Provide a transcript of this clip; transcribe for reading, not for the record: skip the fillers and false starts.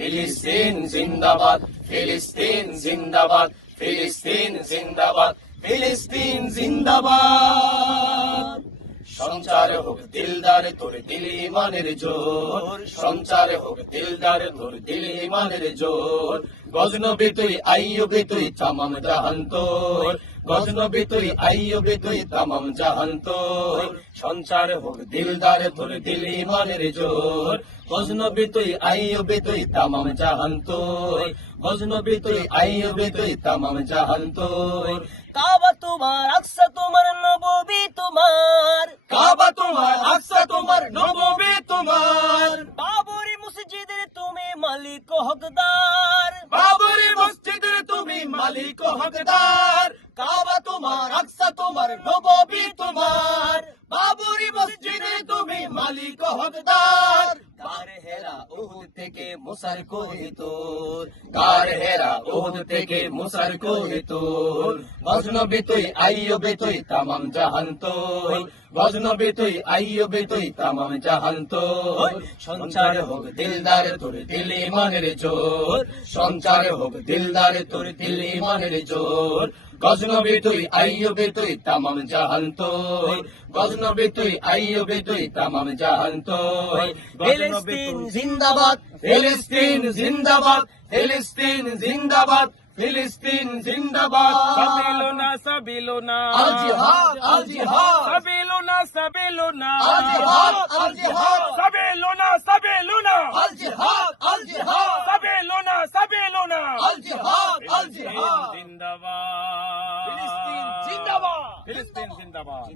ফিলিস্তিন জিন্দাবাদ, ফিলিস্তিন জিন্দাবাদ, ফিলিস্তিন জিন্দাবাদ, ফিলিস্তিন জিন্দাবাদ। সঞ্চার হোক দিলদার তোর দিল ইমানের জোর, সঞ্চার হোক দিলদার তোর দিল ইমানের জোর। গজনবী তুই আইয়ুবী তুই তামাম জাহান তোর, গজনবী তুই আইয়ুবী তুই তামাম জাহান তোর। সঞ্চার হোক দিলদার তোর দিল ইমানের জোর, গজনবী তুই আইয়ুবী তুই তামাম জাহান তোর, গজনবী তুই আইয়ুবী তুই তামাম জাহান তোর। কাবা তোমার, আকসা তোমার, নববী তোমার, কাবা তোমার, আকসা তোমার, নববী তোমার। বাবরি মসজিদের তুমি মালিক ও হকদার, বাবরি মসজিদের তুমি মালিক ও হকদার। কাবা তোমার, আকসা তোমার, নববী তোমার। বাবরি মসজিদে তুমি মালিক ও হকদার। গার হেরা উহুদ থেকে মুসার কোহে তোর, গার হেরা উহুদ থেকে মুসার কোহে তোর। গজনবী তুই আইয়ুবী তুই তামাম জাহান তোর, গজনবী তুই আইয়ুবী তুই তামাম জাহান তোর। সঞ্চার হোক দিলদার তোর দিল ইমানের জোর, সঞ্চার হোক দিলদার তোর দিল ইমানের জোর। গজনবী তুই আইয়ুবী তুই তামাম জাহান তোর, গজনবী তুই আইয়ুবী তুই তামাম জাহান তোর। ফিলিস্তিন জিন্দাবাদ, ফিলিস্তিন জিন্দাবাদ, ফিলিস্তিন জিন্দাবাদ, ফিলিস্তিন জিন্দাবাদ। সাবিলুনা সাবিলুনা আল জিহাদ, আল জিহাদ, সাবিলুনা সাবিলুনা আল জিহাদ, আল জিহাদ, সাবিলুনা সাবিলুনা আল জিহাদ, আল জিহাদ, সাবিলুনা সাবিলুনা আল জিহাদ, আল জিহাদ। জিন্দাবাদ ফিলিস্তিন জিন্দাবাদ। ফিলিস্তিন জিন্দাবাদ।